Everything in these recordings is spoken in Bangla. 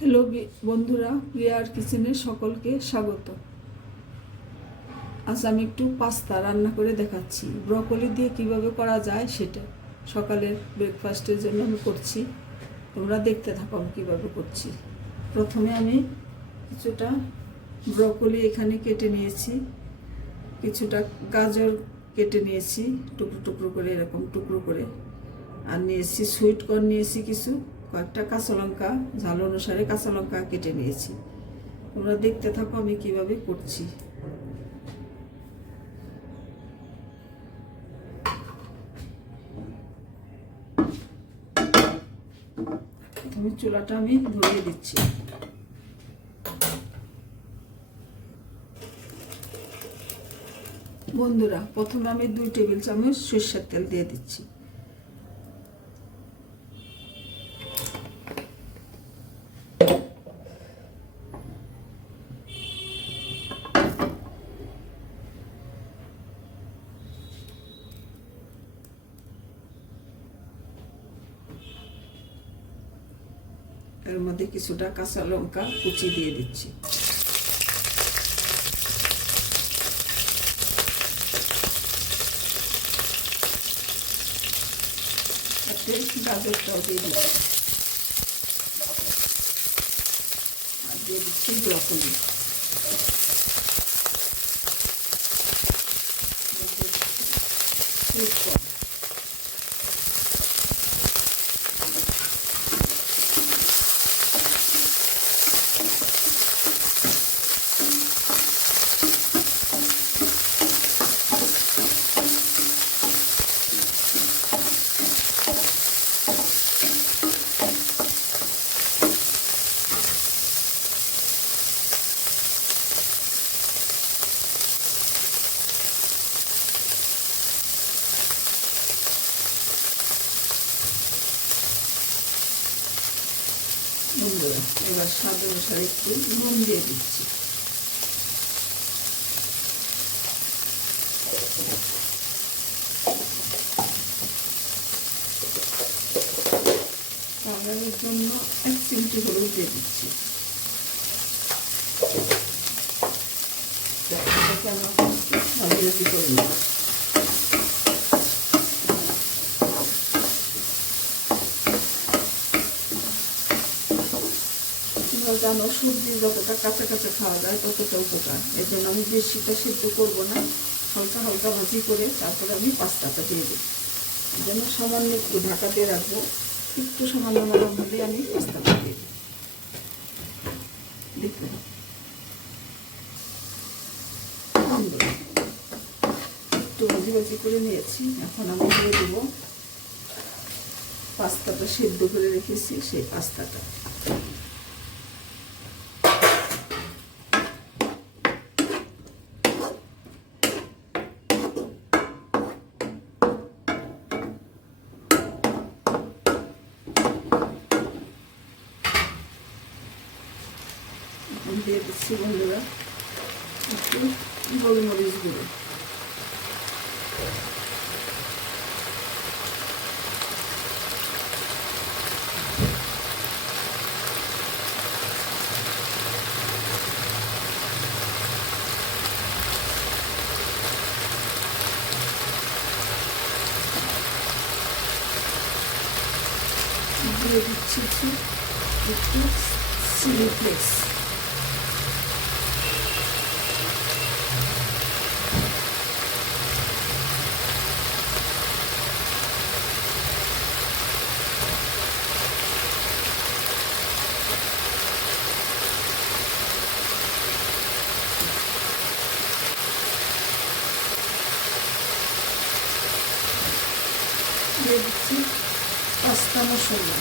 হ্যালো বন্ধুরা, প্রিয়ার কিচেনে সকলকে স্বাগত। আজ আমি একটু পাস্তা রান্না করে দেখাচ্ছি। ব্রকলি দিয়ে কিভাবে করা যায় সেটা সকালের ব্রেকফাস্টের জন্য আমি করছি। তোমরা দেখতে থাকো আমি কীভাবে করছি। প্রথমে আমি কিছুটা ব্রকলি এখানে কেটে নিয়েছি, কিছুটা গাজর কেটে নিয়েছি টুকরো টুকরো করে, এরকম টুকরো করে। আর নিয়েছি সুইট কর্ন, নিয়েছি কিছু, কয়েকটা কাঁচা লঙ্কা, ঝাল অনুসারে কাঁচা লঙ্কা কেটে নিয়েছি। তোমরা দেখতে থাকো আমি কিভাবে করছি। প্রথমে চুলাটা আমি ধরিয়ে দিচ্ছি। বন্ধুরা, প্রথমে আমি 2 টেবিল চামচ সরষের তেল দিয়ে দিচ্ছি। এর মধ্যে কিছুটা কাঁচা লঙ্কা কুচি দিয়ে দিচ্ছি। গাজরটাও দিয়ে দিচ্ছি, আর দিয়ে দিচ্ছি ব্রকলি। বন্ধুরা, এবার স্বাদ অনুসারে একটু নুন দিয়ে দিচ্ছি। কালারের জন্য 1 চিমটি হলুদ দিয়ে দিচ্ছি। এটাকে আমরা ভাজি করে নেব। জানো, সবজি যতটা কাঁচা কাঁচা খাওয়া যায় ততটা উপকার। এর জন্য আমি বেশিটা সিদ্ধ করবো না, হালকা হালকা ভাজি করে তারপরে আমি পাস্তাটা দিয়ে দিই। এর জন্য সামান্য একটু ঢাকা দিয়ে রাখবো, একটু সামান্য নরম হলে আমি পাস্তাটা দিয়ে দিই। দেখতে একটু ভাজি ভাজি করে নিয়েছি। এখন আমি দিয়ে দেবো পাস্তাটা সিদ্ধ করে রেখেছি, সেই পাস্তাটা। দিয়ে দিচ্ছি বন্ধুরা একটু গোলমরিচ গুঁড়ো। দিয়ে দিচ্ছি একটু চিলি ফ্লেক্স। দিয়ে দিচ্ছি পাস্তা মশলা।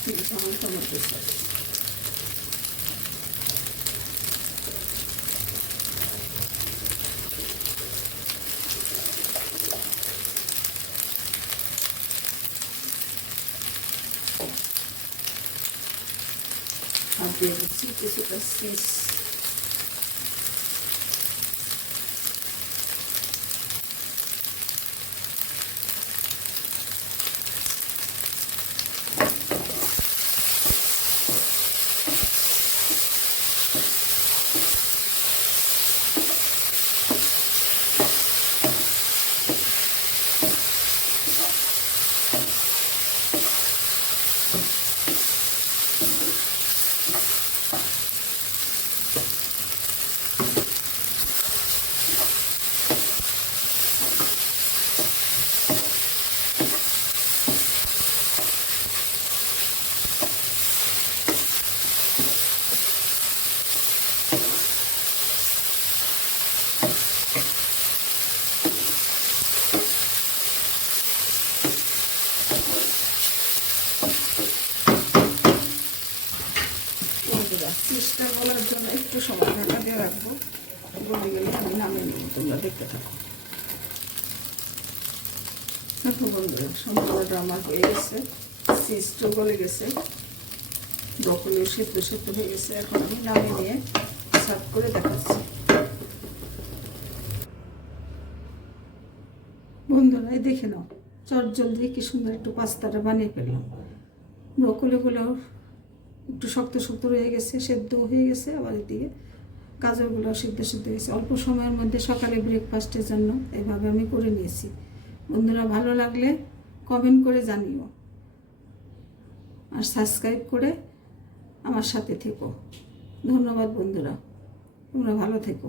আমার টমেটো সস, আর দিয়ে দিচ্ছি কিছুটা চিজ। চিজটা গলার জন্য একটু সময় ঢাকা দিয়ে রাখবো, গলে গেলে আমি নামিয়ে নেব। তোমরা দেখতে থাকো। দেখো বন্ধুরা, সম্পূর্ণটা আমার হয়ে গেছে, চিজটা গলে গেছে, ব্রকলিও সেদ্ধ সেদ্ধ হয়ে গেছে। এখন আমি নামিয়ে নিয়ে সার্ভ করে দেখাচ্ছি। বন্ধুরা এই দেখে নাও, চটজলদি কি সুন্দর একটু পাস্তাটা বানিয়ে ফেললাম। ব্রকলিগুলো একটু শক্ত শক্ত রয়ে গেছে, সেদ্ধ হয়ে গেছে, আবার এদিকে গাজরগুলো সিদ্ধ সিদ্ধ হয়েছে। অল্প সময়ের মধ্যে সকালে ব্রেকফাস্টের জন্য এভাবে আমি করে নিয়েছি। বন্ধুরা ভালো লাগলে কমেন্ট করে জানিও, আর সাবস্ক্রাইব করে আমার সাথে থেকো। ধন্যবাদ বন্ধুরা, তোমরা ভালো থেকো।